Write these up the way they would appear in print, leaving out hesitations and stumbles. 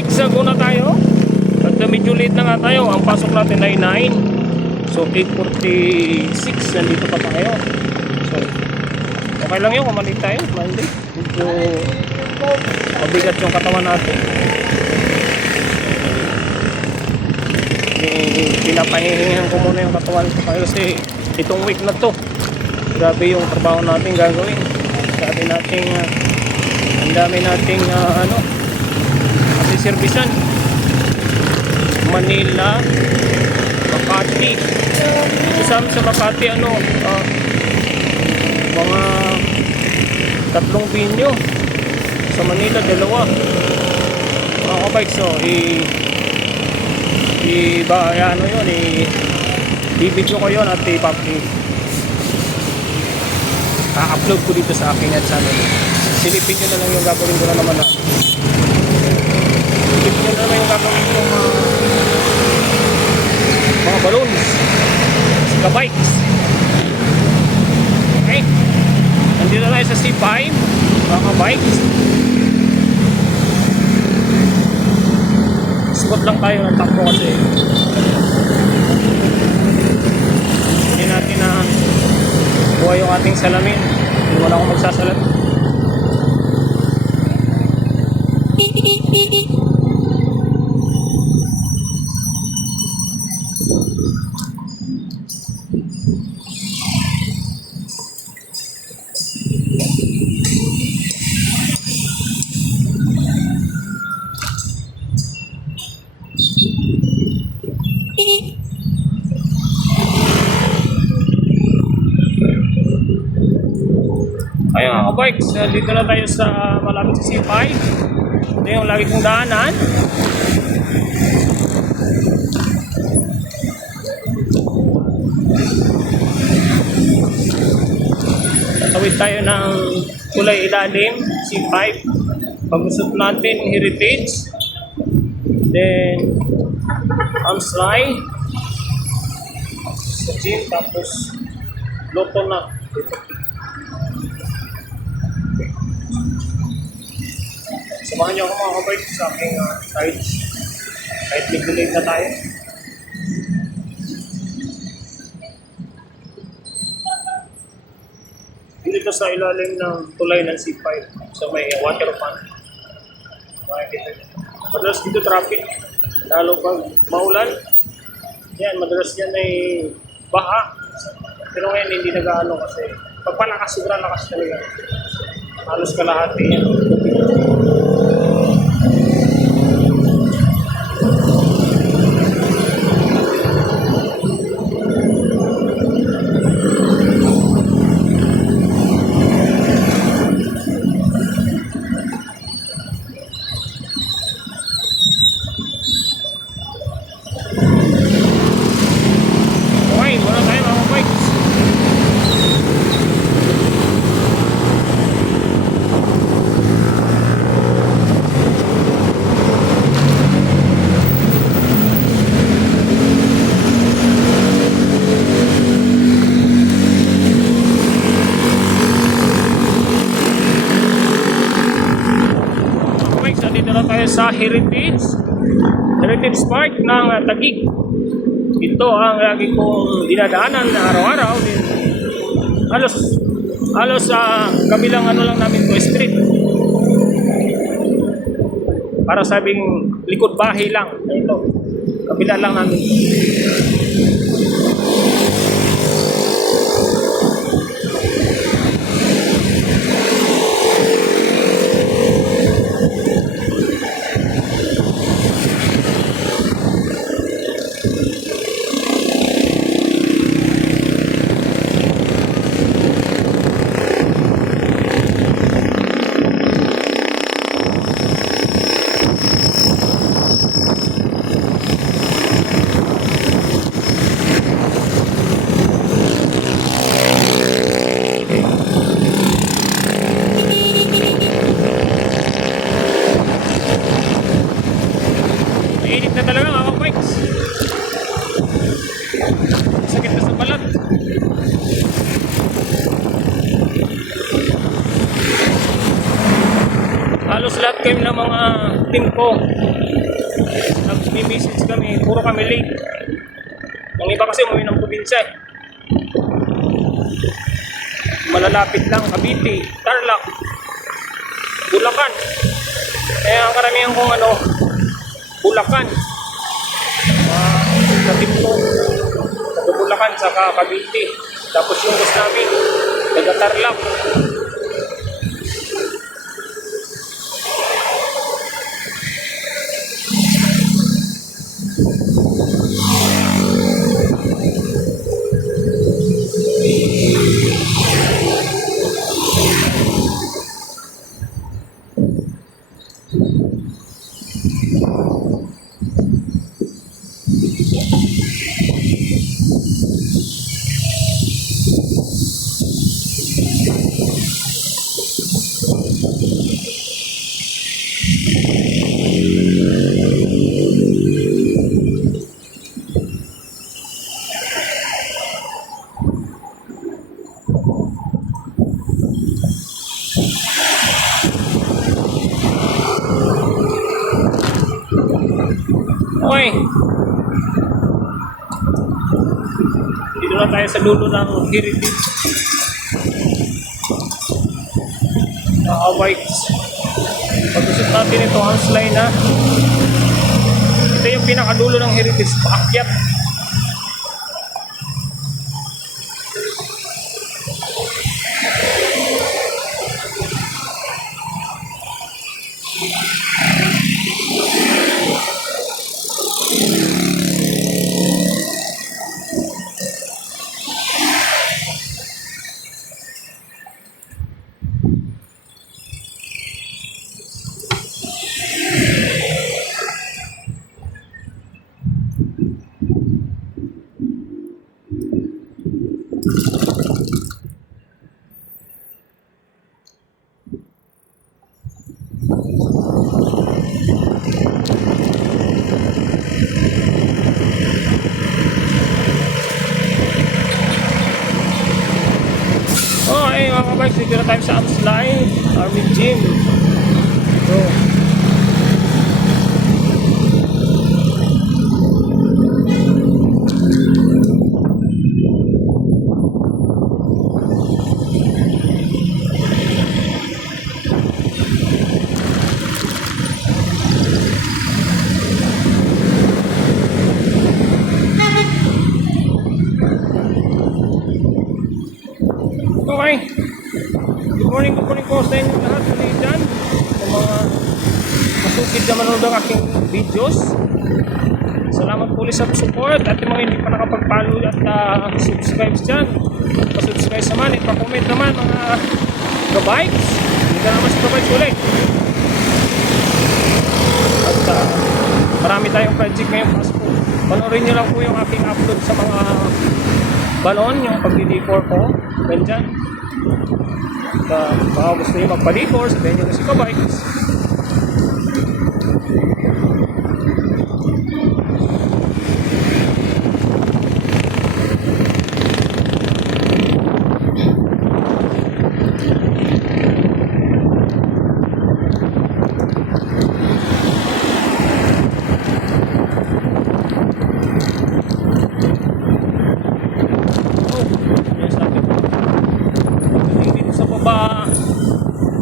kabike, sago na tayo. At medyo late na nga tayo. Ang pasok natin ay 9. So 8:46, nandito pa tayo. So okay lang yun kung mali tayo. Monday, medyo mabigat yung katawan natin. Pinapahingihan ko muna yung katawan ko kasi itong week na to, grabe yung trabaho natin gagawin. Ang dami nating servisan. Manila, Makati. Isama sa Makati mga 3 binyo. Sa Manila 2. Mga kabike, so i-video ko yun at i-upload ko dito sa aking channel. Silipin nyo na lang yung gagawin ko na naman na. Silipin nyo na naman yung gagawin ko mga balloons, kabikes. Okay, nandito tayo sa C5 mga kabikes. Spot lang tayo ng takbo kasi hindi natin na buhay yung ating salamin. Hindi wala akong magsasalamin. Ayun mga kabikes, dito na tayo sa malapit sa C5. Ito yung lagi kong daanan. Tatawid tayo ng kulay ilalim, C5. Pag-usap natin Heritage, then Amsray sa gym, tapos Lotto na. Samahan niyo ako mga kabike sa aking sides. Kahit medyo late na tayo. Dito sa ilalim ng tulay ng C5. So may water pan. Madalas dito traffic. Lalo pag maulan. Yan, madalas yan ay baha. Pero ngayon hindi nag-aano kasi pagpalakas, sobrang lakas talaga. Halos kalahati yan. Okay, wala tayo mga bikes. Dito na tayo sa Heritage Park ng Taguig. Ito ang lagi kong dinadaanan na araw-araw. Halos sa kabilang lang namin to street. Para sabing likod bahay lang. Ito, kabila lang namin. Halos lahat kami ng mga team ko. Nag-message kami, puro kami late. Yung iba kasi umuwi ng probinsya eh. Malalapit lang, Cavite, Tarlac, Bulacan. Kaya ang karamihan kong Bulacan. Sa team ko, sa Bulacan, saka Cavite. Tapos yung boss namin, taga Tarlac. Okay. Dito na tayo sa dulo ng Heritage. Bikes. Pag-usap natin ito, ang slide na. Ito yung pinakadulo ng Heritage. Paakyat. Okay mga kabikes, dito na tayo sa Amsline Army Gym. Ito. Okay. Good morning po sa inyo lahat. Muli dyan. Sa mga masukid na manood ang aking videos. Salamat po ulit sa support. At yung mga hindi pa nakapag-follow at subscribe dyan. Pa-subscribe naman. Pa-comment naman mga kabikes. Hindi ka naman sa kabikes ulit. At marami tayong project ngayong Pasko. Panoorin nyo lang po yung aking upload sa mga balon, yung pagdi-decor ko. Ganyan. Baka gusto nyo magpa-decor, sabihin nyo na si kabikes.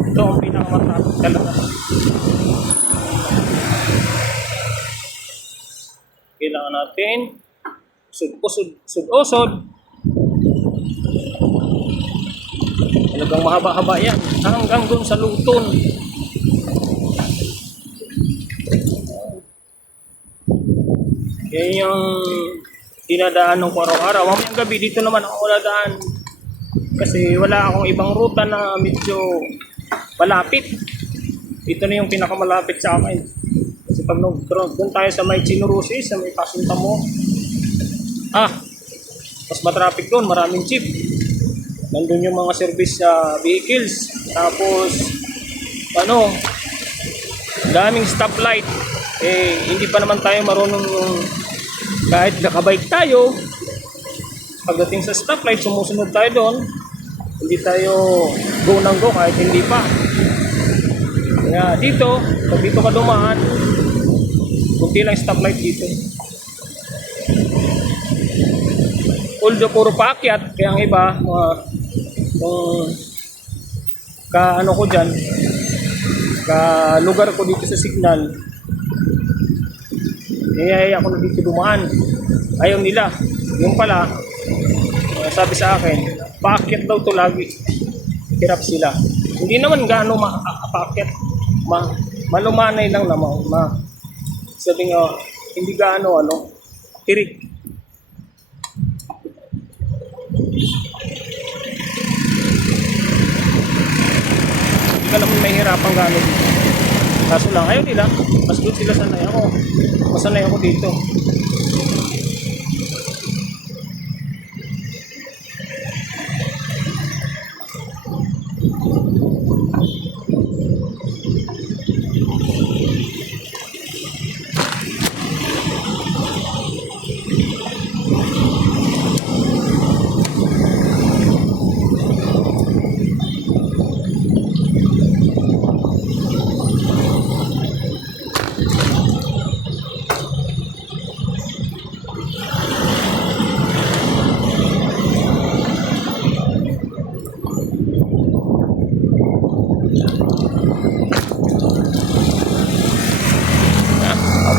Ito ang pinakamatapos talaga. Kailangan natin sud-usod. Talagang mahaba-haba yan. Hanggang dun sa luton. Yan yung dinadaan ko araw-araw. Mamayang gabi dito naman ako nadaan. Kasi wala akong ibang ruta na medyo malapit. Ito na yung pinakamalapit sa akin. Kasi pag doon tayo sa may Chinurusi, sa may Pasunta mo, mas matraffic doon, maraming jeep. Nandun yung mga service vehicles. Tapos, daming stoplight. Hindi pa naman tayo marunong kahit nakabike tayo. Pagdating sa stoplight, sumusunod tayo doon. Hindi tayo go ng go kahit hindi pa. Kaya dito, pag dito ka dumaan, kunti lang stoplight dito. Although puro paakyat, kaya ang iba, kung ka ano ko dyan, ka lugar ko dito sa signal, niyayaya ako na dito dumaan. Ayaw nila. Yung pala, sabi sa akin, paakyat daw to lagi. Hirap sila. Hindi naman gaano paakyat. Malumanay lang naman. Sabi nga, hindi gaano tirik. Hindi ka naman mahirapan gaano dito. Kaso lang, ayaw nila. Mas doon sila sanay ako. Masanay ako dito.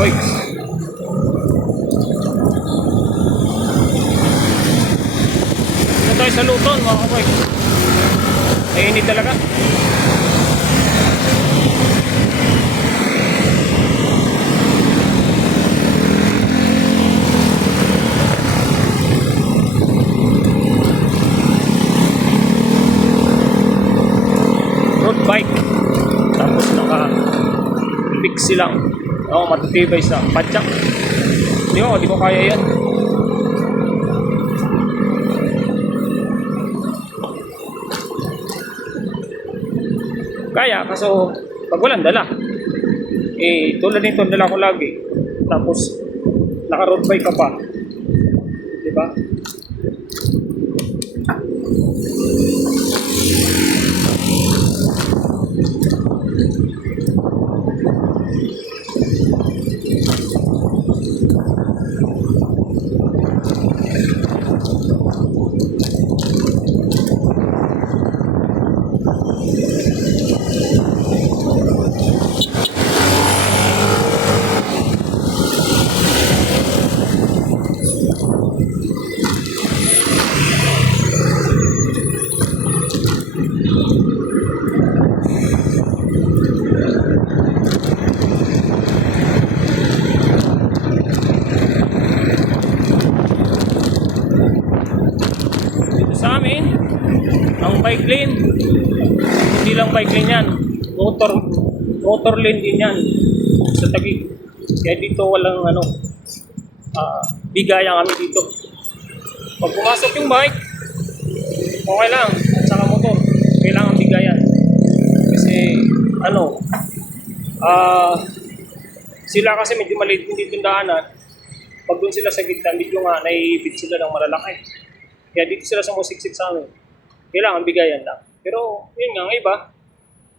Okay. Ito tayo sa Luton, mga kapay. Mainit talaga. Road bike. Tapos naka-fix lang. Matutibay sa patsak. Di ko kaya yan. Kaya, kaso pag walang dala, tulad nito, dala ko lagi. Tapos, naka-road bike ka pa. Diba? Sa amin, ang bike lane, hindi lang bike lane yan, motor lane din yan sa Taguig. Kaya dito walang bigayan kami dito. Pag pumasok yung bike, okay lang, at saka motor, kailangan bigayan. Kasi sila kasi medyo maliit din dito yung daanan. Pag doon sila sa gitna, medyo nga naiipit sila ng malalaki. Kaya dito sila sa musiksik sa amin. Kailangan bigayan lang. Pero yun nga, ang iba,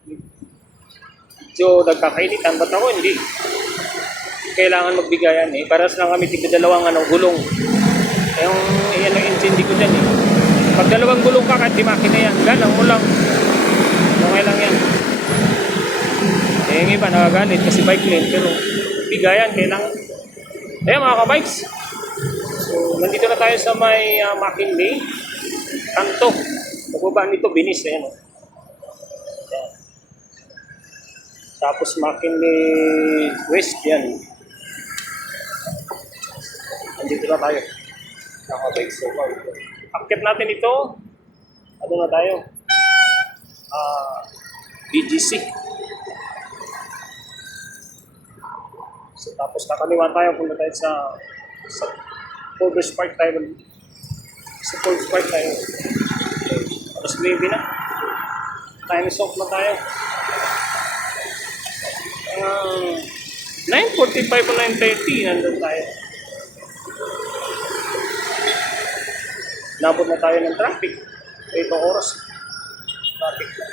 medyo nagkakainitan. Ba't ako hindi? Kailangan magbigayan Paras lang kami tigdalawang gulong. Yung yan ang intindi ko dyan Pag dalawang gulong ka, kahit di makina yan, galang mo lang. Okay lang yan. Yung iba nakagalit kasi bike lane. Pero bigayan, kailangan. Kaya mga ka-bikes, so, nandito na tayo sa may McKinley kanto. Pagbaba nito, Binis. Ayan. Tapos McKinley West yan. Nandito na tayo. Naka-bike so far. Akit natin ito. Ano na tayo? BGC. So, tapos kakaliwa tayo. Punta tayo sa Forbes Park tayo. Sa Forbes Park tayo. Tapos maybe na. Time soft na tayo. 9:45 o 9:30 nandun tayo. Nabot na tayo ng traffic. 8 oras. Traffic na.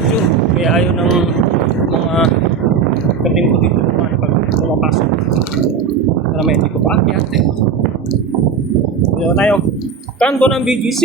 bakit yun. Kaya ayaw ng mga kating ko dito naman pag pumapasok. Para may hindi ko pa akyat. Dito tayo. Kanto ng BGC.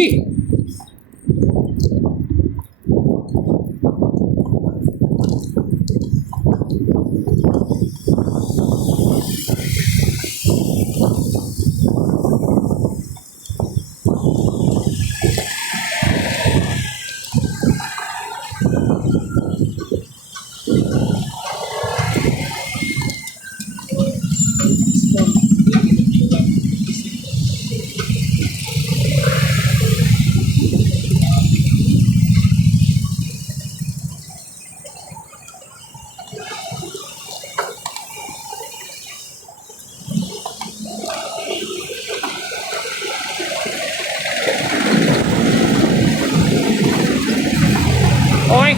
Okay.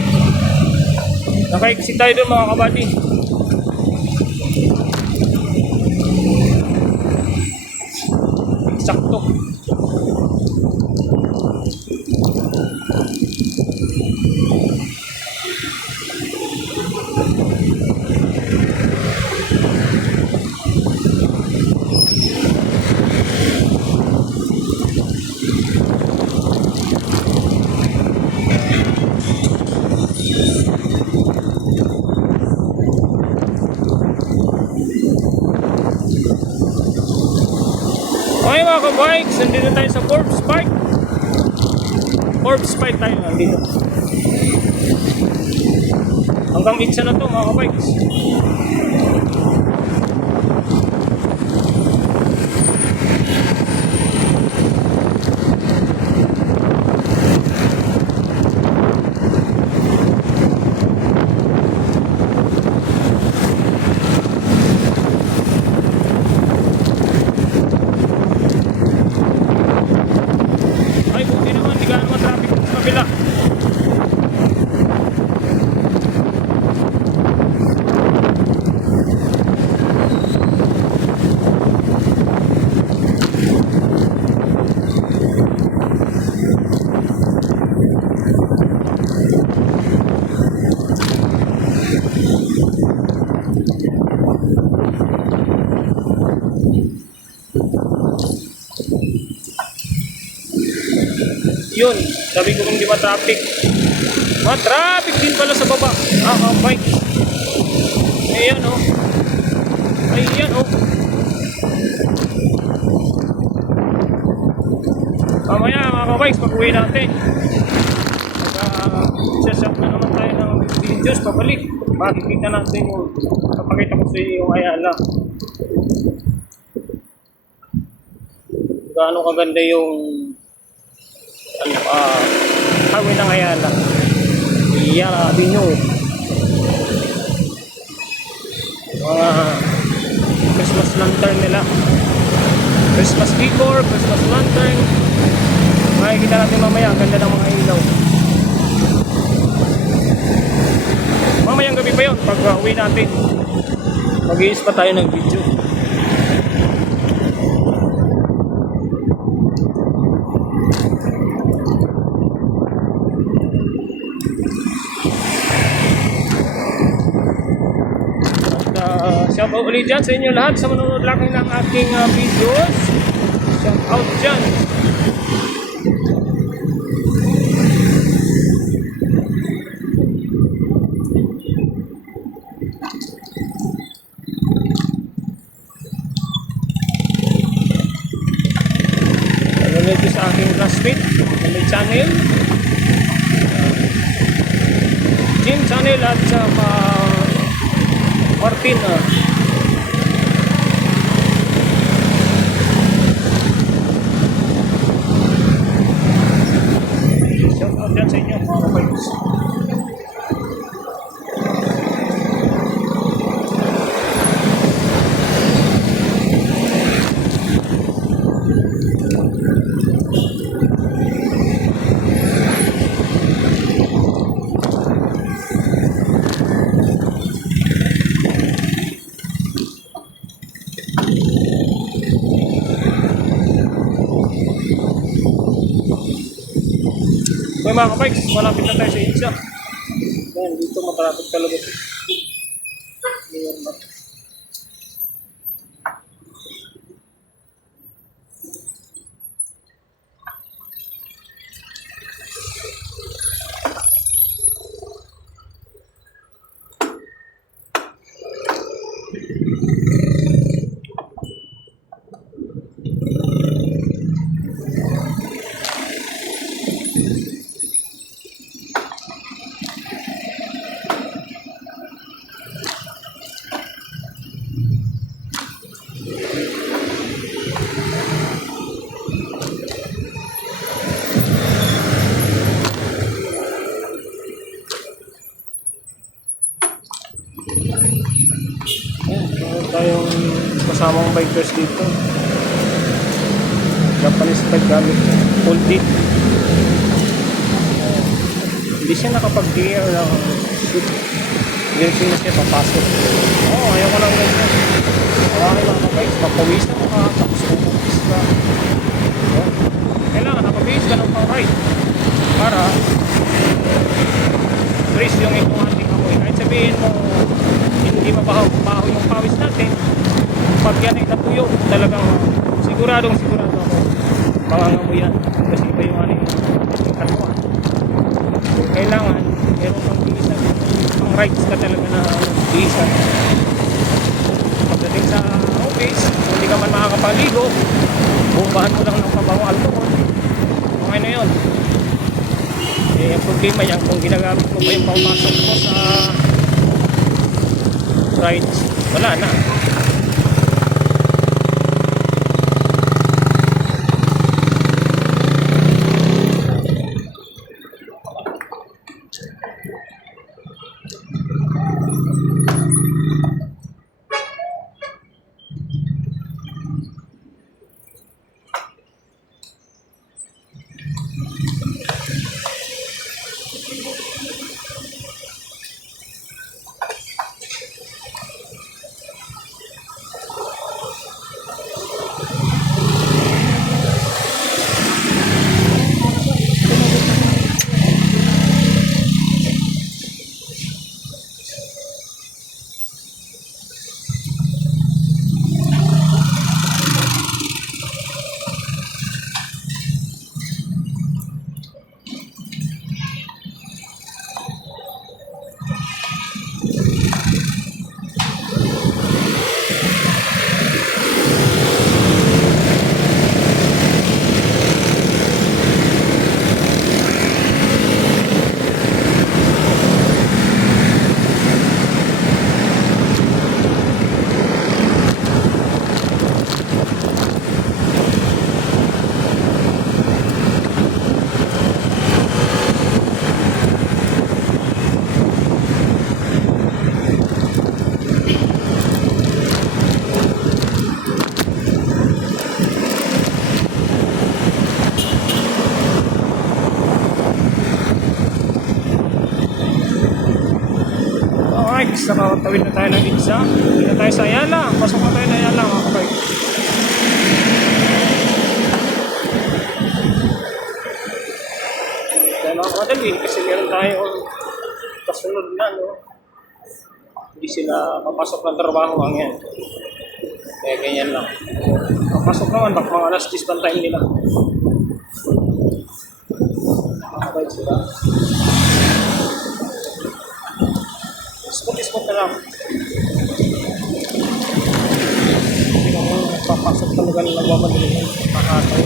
Naka-exit tayo doon mga kabady. Sakto. Okay mga kabikes, nandito tayo sa Forbes Park. Forbes Park tayo nandito. Hanggang 8 na to mga kabikes. Ay, buti naman, di ka naman traffic sa kabila. Yun, sabi ko kung di ma-traffic. Ma-traffic din pala sa baba. Bike. Ayan oh. Ayan oh. Mamaya mga kabikes, pag-uwi natin. Sasap na naman tayo ng videos pabalik. Makikita natin yung papakita ko sa iyo yung Ayala. Gaano kaganda yung highway ng Ayala. Ayala Avenue. Mga Christmas lantern nila. Christmas decor, Christmas lantern. Makikita natin mamaya, ang ganda ng mga ilaw. Mamayang gabi pa yun, pag uwi natin. Mag-iis pa tayo ng video. Shout out ulit dyan sa inyo lahat sa manonood lang ng aking videos. Shout out dyan. Nanonood sa aking classmate sa may channel. Jim channel at sa Martin. Shout out dyan sa inyo mga kabikes. Okay mga kabikes, malapit na tayo sa Itza. Ayan, dito matraffic talaga ito. Ayan ba? Meron tayong kasamang bikers dito. Japanese bike gamit. Full tip. Hindi siya nakapag-gear ng shoot. Ganito na siya papasok. Oo, ayaw ko lang ganyan. Marami mga kabikes. Papawisan mo ka. Tapos pupupis ka. Kailangan nakapawis ka ng pang-ride. Para trace yung itong ating amoy. Kahit sabihin mo hindi mabaho yung pawis natin, pag yan ay natuyo, talagang sigurado ako mangangamoy yan kasi iba yung ating katawan. So kailangan meron kang bihisan, pang rides ka talaga na bihisan. Pagdating sa office, kung hindi ka man makakapaligo, bumbahan mo lang ng pabawang alcohol, okay na yun. Eh, ang problema yan kung ginagamit mo pa yung pangpasok mo sa rides, wala na. Nakatawid na tayo ng Itza. Hindi na tayo sa Ayala. Pasok na tayo na Ayala mga kabay. Kaya mga kadali kasi meron tayo kasunod na no. Hindi sila papasok ng trabaho ang yan. Kaya ganyan lang. Papasok naman bak mga alas 10 ng time nila. Mga kabay sila. Spot na lang. Hindi ka mo papasok talaga ng nagmamadali ng pakataw.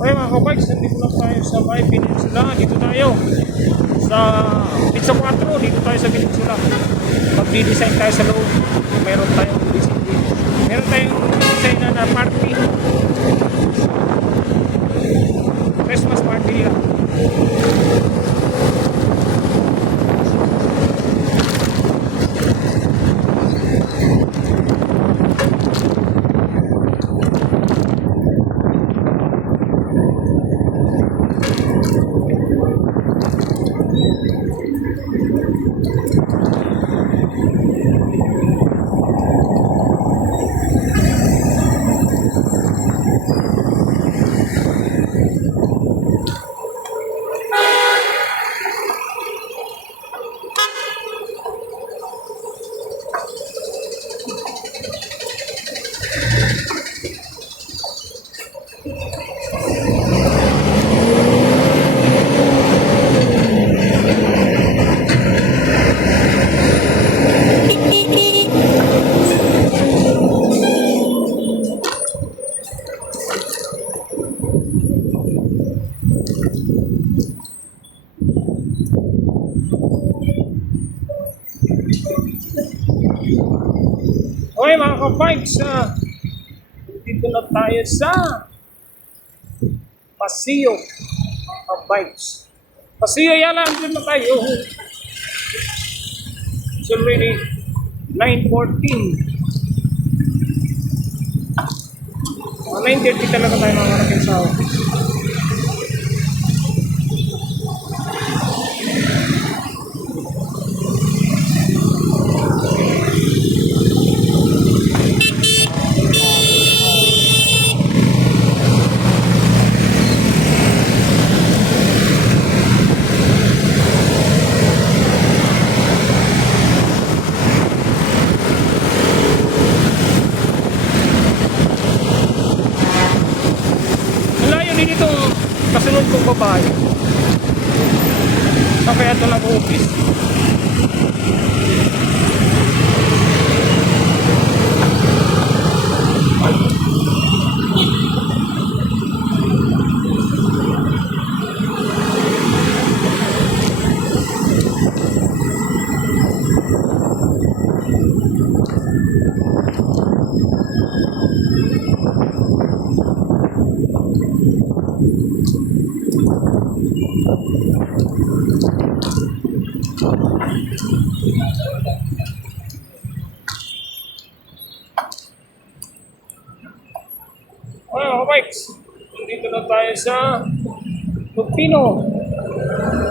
Okay mga kabikes, nandito lang tayo sa May Peninsula. Dito tayo sa Pizza 4. Dito tayo sa Peninsula. Magdi-design tayo sa loob. Meron tayong design dito. Meron tayong design na party. ka-bikes, dito na tayo sa Paseo ka-bikes. Paseo Ayala, andun na tayo. It's already 9:14. 9:30 talaga tayo makarating sa office. Kasunod kong babae. Saan kaya ito nag-office? Bikes. Dito na tayo sa Tupino.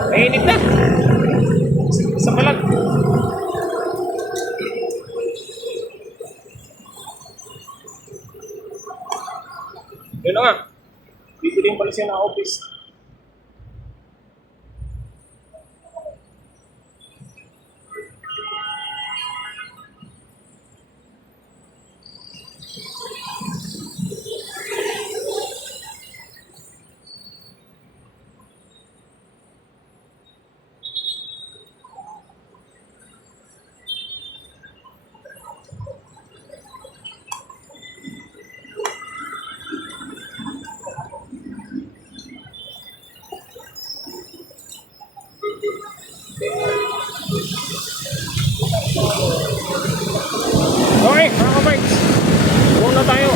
Mainit na. Sa balag. Yun na nga. Dito din pala siya na office. Okay, mga ka-bikes. Una tayo.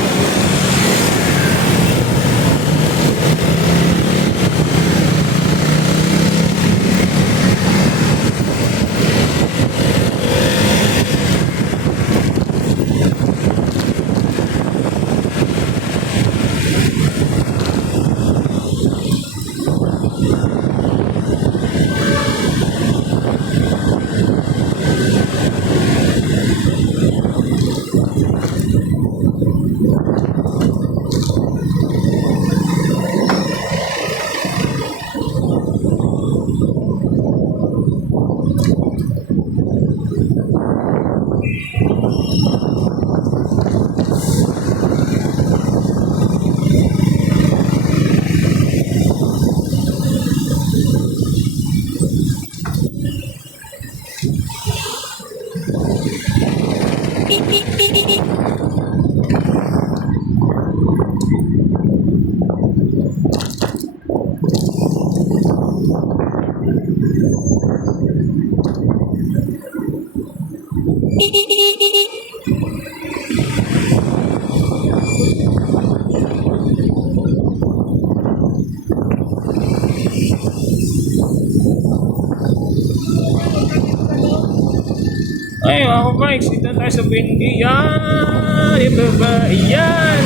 Ay, mga ka-bikes, dito tayo sa Bendiyan. Ito ba? Ayan.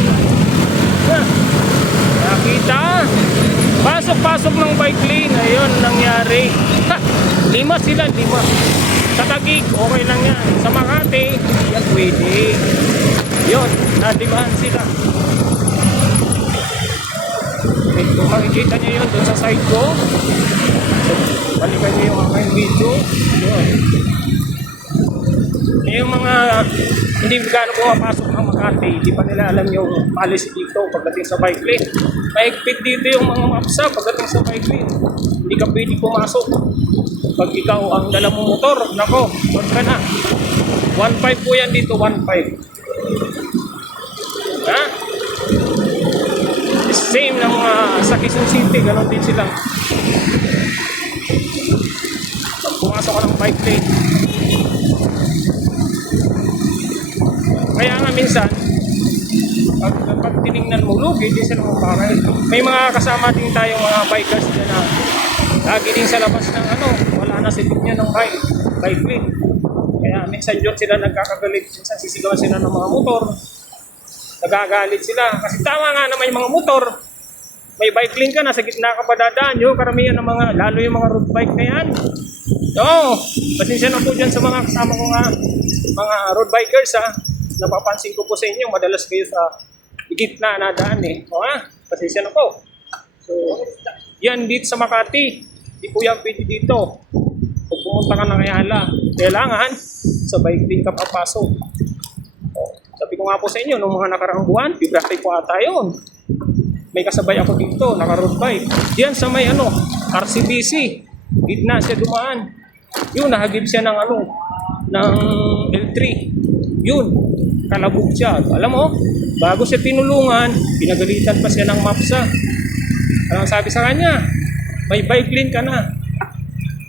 Ha, nakita. Pasok-pasok ng bike lane. Ayun, nangyari. Ha, 5 sila, 5. Sa Taguig, okay lang yan. Sa Makati, yan pwede. Yun, nalimahan sila. Okay, kung makikita nyo yun doon sa side ko, so, balikan nyo yung aking video. Yun. Yung mga hindi gano'n pumapasok ng Makati, hindi pa nila alam yung policy dito pagdating sa bike lane. Mahigpit dito yung mga mapsa pagdating sa bike lane. Hindi ka pwede pumasok. Pag ikaw ang dala mong motor, nako, wag ka na. 1.5 po yan dito, 1.5. Ha? Same ng mga sa Quezon City, gano'n din sila. Pag pumasok ka ng bike lane, Kaya nga minsan, pag tinignan mo, lugi, di sila mabakay. May mga kasama din tayong mga bikers dyan na lagi din sa labas ng ano, wala na si niya ng bike lane. Kaya minsan yun sila nagkakagalit, minsan sisigawan sila ng mga motor. Nagagalit sila. Kasi tama nga na may mga motor, may bike lane ka, nasa gitna ka pa dadaan. Yung karamihan ng mga, lalo yung mga road bike na yan. Oo, pasensya na po dyan sa mga kasama ko nga, mga road bikers ha. Napapansin ko po sa inyo, madalas kayo sa gitna na daan eh. O ha, pasensya na po. So, yan dito sa Makati. Di po yan pwede dito. Kung pumunta ka ng Ayala, kailangan sa bike lane ka papasok. O, sabi ko nga po sa inyo, nung mga nakaraang buwan, February po ata yun. May kasabay ako dito, naka-road bike. Diyan sa may ano, RCBC. Gitna siya dumaan. Yun, nahagib siya ng ano, ng L3. Yun, kalabog siya. Alam mo, bago siya tinulungan, pinagalitan pa siya ng MAPSA. Anong sabi sa kanya? May bike lane ka na.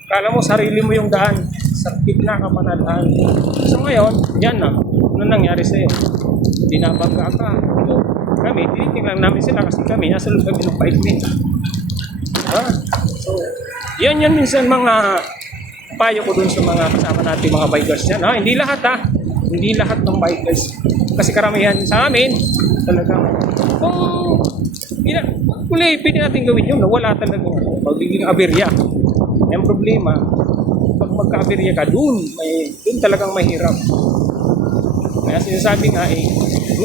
Kala mo, sarili mo yung daan. Sa gitna ka pa na daan. So ngayon, yan na. Ano nangyari sa'yo? Dinabangga ka. So, kami, tinitingnan namin sila kasi kami, nasa loob kami ng bike lane. So, yan minsan mga payo ko dun sa mga kasama natin mga bikers yan. Hindi lahat hindi lahat ng bikers. Kasi karamihan sa amin, talagang kung pwede natin gawin yun, wala talagang magiging aberya. Yung problema, pag magka-aberya ka, dun talagang mahirap. Kaya sinasabi nga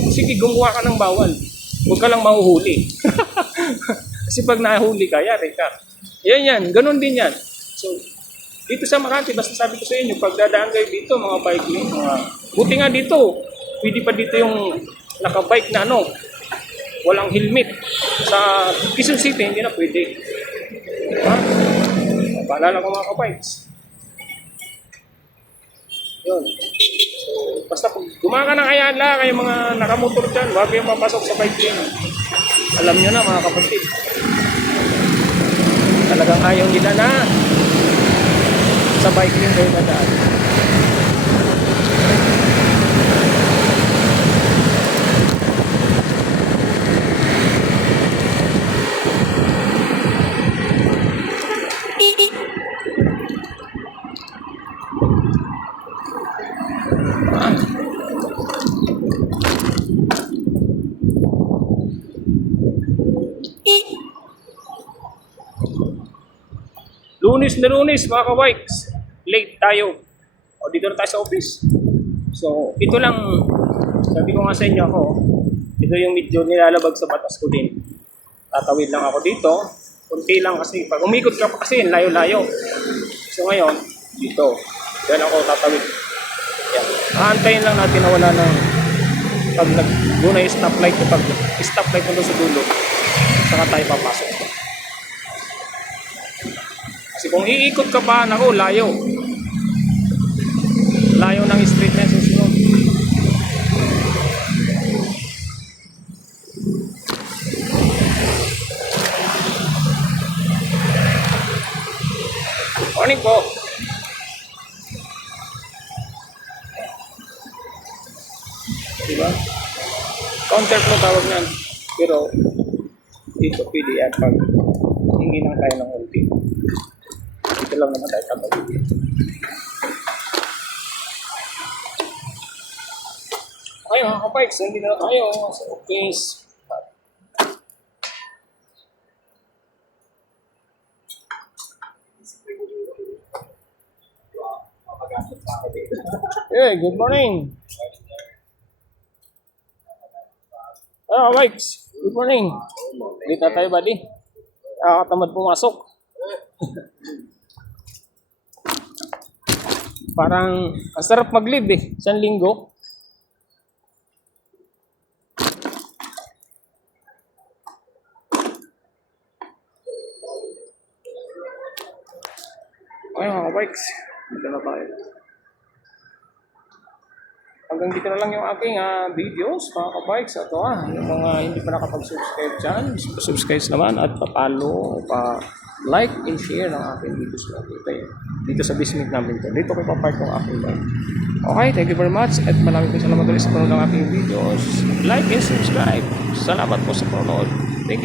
sige, gumawa ka ng bawal. Huwag ka lang mahuhuli. Kasi pag nahuli ka, yari ka. Yan, ganun din yan. So, dito sa Makati, basta sabi ko sa inyo, pag dadaan kayo dito, mga bike lane, buti nga dito, pwede pa dito yung nakabike na walang helmet. Sa Quezon City, hindi na pwede. Paalala ko mga kabikes. Yun. So, basta pag gumawa ka ng Ayala, kayo mga nakamotor dyan, huwag kayong mapasok sa bike lane. Alam nyo na mga kapatid. Talagang ayaw nila na sa bike lane kayo nadaan. Lunes na Lunes mga ka-bikes, late tayo. O dito na tayo sa office. So ito lang, sabi ko nga sa inyo ito yung medyo nilalabag sa batas ko din. Tatawid lang ako dito, kunti lang kasi pag umikot ka pa kasi layo-layo. So ngayon, dito, yan ako tatawid. Yan. Aantayin lang natin na wala ng pag doon ay stoplight o pag stoplight na doon sa dulo, saka tayo papasok. Kasi kung iikot ka pa, naku, layo. Layo ng street na susunod. Morning po. Diba? Counter flow tawag yan. Pero dito pwede yan pag hingi lang tayo ng ulti. Dito lang naman tayo tatawid. Okay mga kapikes, hindi na tayo sa office. Hey, good morning. Mike's. Good morning. Dito tayo, buddy. Nakakatamad pumasok. Parang ang sarap mag-live eh. Isang linggo. Ay, mga bikes. Dito na tayo. Hanggang dito na lang yung aking videos, mga kabikes. At yung mga hindi pa nakapag-subscribe dyan, subscribe naman at pa-follow, like and share ng aking videos natin. Dito sa basement namin to. Dito ko ipapark yung aking bike. Okay, thank you very much at maraming salamat ulit sa panonood ng aking videos. Like and subscribe. Salamat po sa panonood.